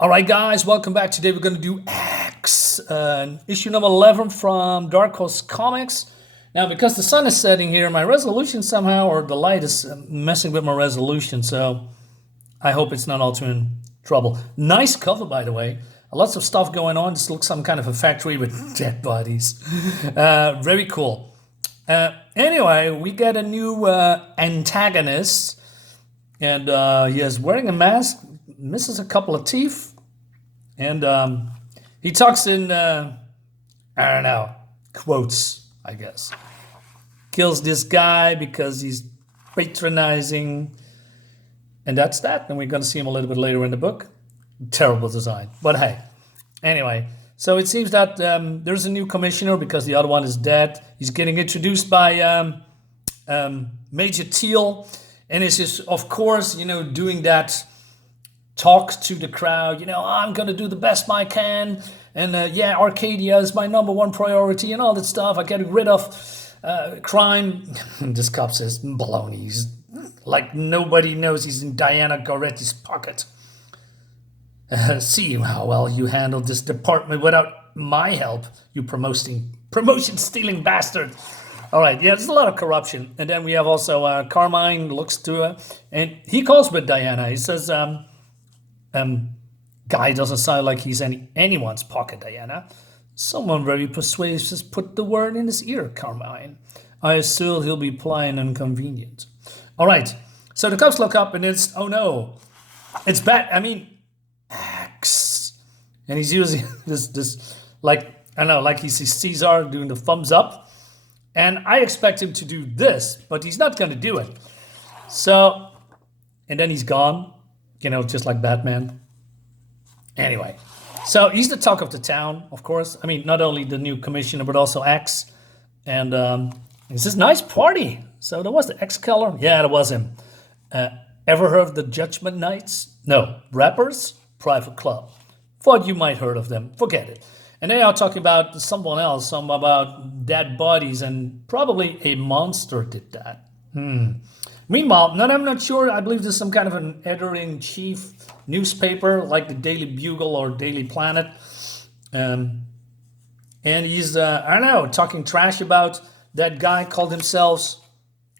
All right, guys, welcome back. Today we're going to do X, issue number 11 from Dark Horse Comics. Now, because the sun is setting here, my resolution somehow, or the light is messing with my resolution, so I hope it's not all too in trouble. Nice cover, by the way. Lots of stuff going on. This looks some kind of a factory with dead bodies. Very cool. Anyway, we get a new antagonist, and he is wearing a mask, misses a couple of teeth, and he talks in, I don't know, quotes, I guess. Kills this guy because he's patronizing, and that's that. And we're going to see him a little bit later in the book. Terrible design, but hey. Anyway, so it seems that there's a new commissioner because the other one is dead. He's getting introduced by Major Teal, and is just, of course, doing that talk to the crowd. I'm going to do the best I can, and yeah, Arcadia is my number one priority, and all that stuff. I get rid of crime. This cop says, baloney. He's like nobody knows he's in Diana Goretti's pocket. See how well you handled this department without my help, you promotion-stealing bastard. All right, yeah, there's a lot of corruption. And then we have also Carmine looks to her, and he calls with Diana. He says, guy doesn't sound like he's anyone's pocket, Diana. Someone very persuasive put the word in his ear, Carmine. I assume he'll be playing inconvenient. All right, so the cops look up, and it's, oh no, it's bad. I mean, X. And he's using this like, I don't know, like he sees Caesar doing the thumbs up. And I expect him to do this, but he's not going to do it. So, and then he's gone, just like Batman. Anyway, so he's the talk of the town, of course. I mean, not only the new commissioner, but also X. And it's this nice party. So there was the X killer. Yeah, there was him. Ever heard of the Judgment Knights? No. Rappers? Private club. Thought you might heard of them. Forget it. And they are talking about someone else, some about dead bodies, and probably a monster did that. Meanwhile, I'm not sure. I believe there's some kind of an editor-in-chief newspaper like the Daily Bugle or Daily Planet. And he's, I don't know, talking trash about that guy called himself,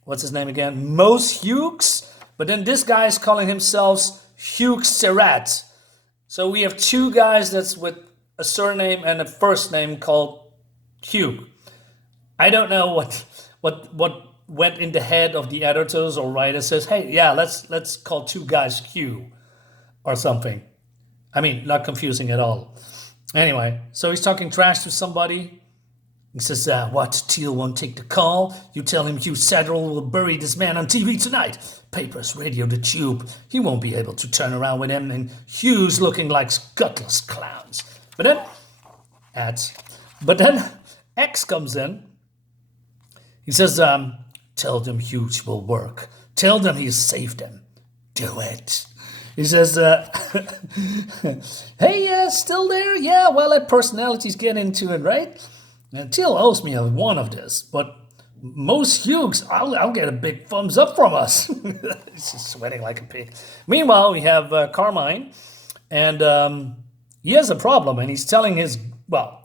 what's his name again? Mose Hughes. But then this guy is calling himself Hugh Surratt. So we have two guys that's with a surname and a first name called Hugh. I don't know what went in the head of the editors or writers. Says, hey, yeah, let's call two guys Hugh or something. I mean, not confusing at all. Anyway, so he's talking trash to somebody. He says, what, Teal won't take the call? You tell him Hugh Saddle will bury this man on TV tonight. Papers, radio, the tube. He won't be able to turn around with him, and Hugh's looking like gutless clowns. But then X comes in. He says, tell them Hughes will work. Tell them he'll save them. Do it. He says, hey, still there? Yeah, well, let personalities get into it, right? And Teal owes me one of this, but Mose Hughes, I'll get a big thumbs up from us. He's just sweating like a pig. Meanwhile, we have Carmine, and he has a problem, and he's telling his,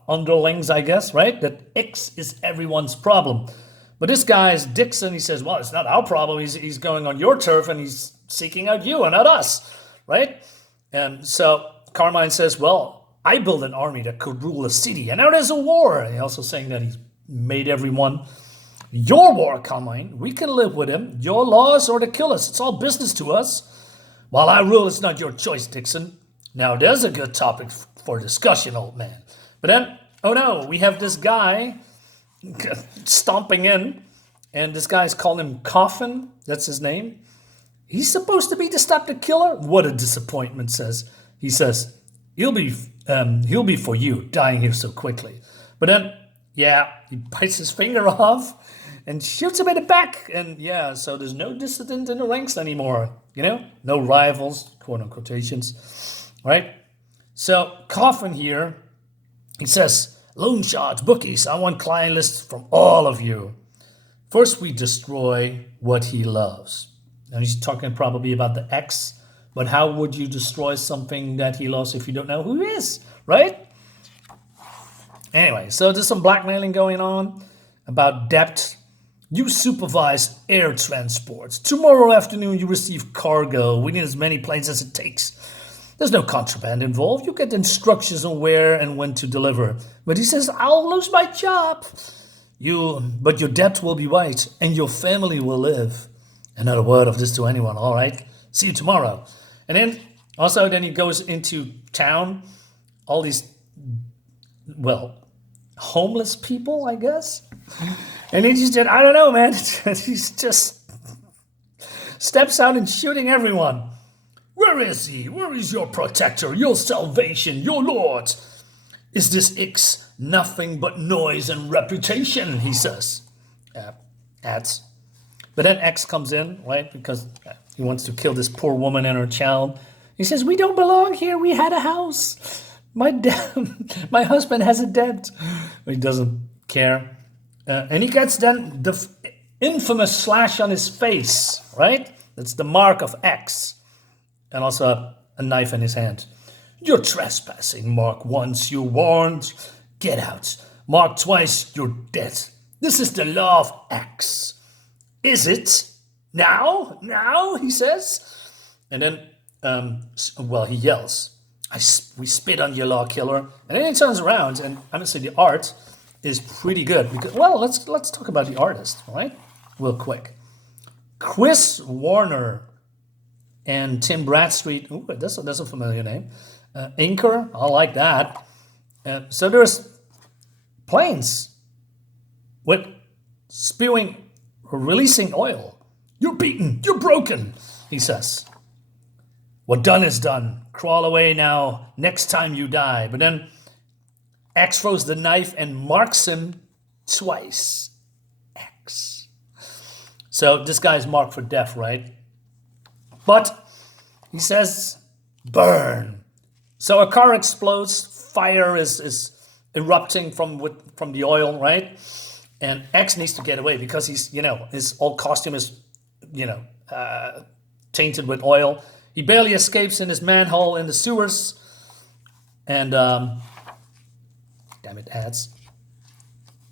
underlings, I guess, right, that X is everyone's problem. But this guy is Dixon. He says, well, it's not our problem. He's going on your turf, and he's seeking out you and not us, right? And so Carmine says, well, I built an army that could rule a city, and now there's a war. And he's also saying that he's made everyone. Your war, Carmine. We can live with him. Your laws or to kill us. It's all business to us. While I rule, it's not your choice, Dixon. Now, there's a good topic for discussion, old man. But then, oh no, we have this guy stomping in, and this guy's calling him Coffin. That's his name. He's supposed to be to stop the killer? What a disappointment, says. He says, he'll be for you, dying here so quickly. But then, yeah, he bites his finger off and shoots him in the back. And yeah, so there's no dissident in the ranks anymore. No rivals, quote unquote quotations, right? So Coffin here, he says, loan shots, bookies, I want client lists from all of you. First, we destroy what he loves. Now he's talking probably about the X But how would you destroy something that he lost if you don't know who he is, right? Anyway, so there's some blackmailing going on about debt. You supervise air transports. Tomorrow afternoon you receive cargo. We need as many planes as it takes. There's no contraband involved. You get instructions on where and when to deliver. But he says, I'll lose my job. But your debt will be white and your family will live. And not a word of this to anyone, all right? See you tomorrow. And then he goes into town. All these, homeless people, I guess. And he just did, I don't know, man. He's just steps out and shooting everyone. Where is he? Where is your protector, your salvation, your Lord? Is this X nothing but noise and reputation, he says. Adds. But then X comes in, right? Because he wants to kill this poor woman and her child. He says, we don't belong here. We had a house. My husband has a debt. He doesn't care. And he gets then the infamous slash on his face, right? That's the mark of X. And also a knife in his hand. You're trespassing. Mark once, you're warned. Get out. Mark twice, you're dead. This is the law of X. Is it? Now? Now, he says. And then, he yells. We spit on you, law killer. And then he turns around, and honestly, the art is pretty good. Because, let's talk about the artist, right? Real quick. Chris Warner and Tim Bradstreet. Ooh, that's a familiar name. Inker, I like that. So there's planes with releasing oil. You're beaten. You're broken, he says. What done is done. Crawl away now. Next time you die. But then X throws the knife and marks him twice. X. So this guy's marked for death, right? But he says, burn. So a car explodes. Fire is erupting from the oil, right? And X needs to get away because his whole costume is, tainted with oil. He barely escapes in his manhole in the sewers. And, damn it, Ads.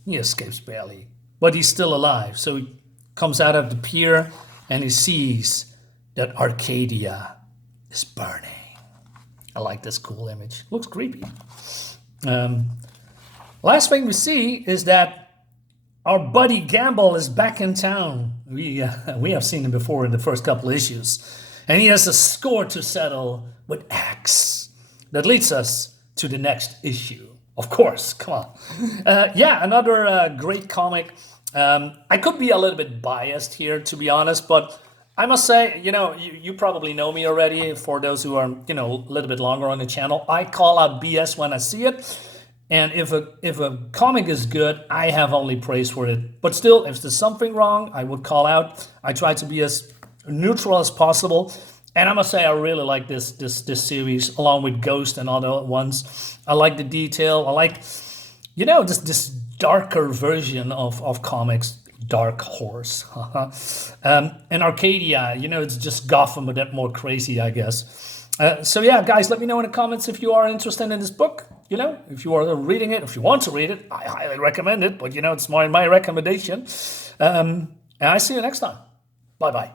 He escapes barely. But he's still alive. So he comes out of the pier and he sees that Arcadia is burning. I like this cool image. Looks creepy. Last thing we see is that our buddy Gamble is back in town. We have seen him before in the first couple of issues. And he has a score to settle with X. That leads us to the next issue. Of course, come on. Another great comic. I could be a little bit biased here, to be honest, but I must say, you probably know me already. For those who are, a little bit longer on the channel, I call out BS when I see it. And if a comic is good, I have only praise for it. But still, if there's something wrong, I would call out. I try to be as neutral as possible. And I must say, I really like this series, along with Ghost and other ones. I like the detail. I like, this darker version of comics. Dark Horse. And Arcadia, it's just Gotham, but that more crazy, I guess. Guys, let me know in the comments if you are interested in this book. If you are reading it, if you want to read it, I highly recommend it. But, it's my recommendation. And I see you next time. Bye-bye.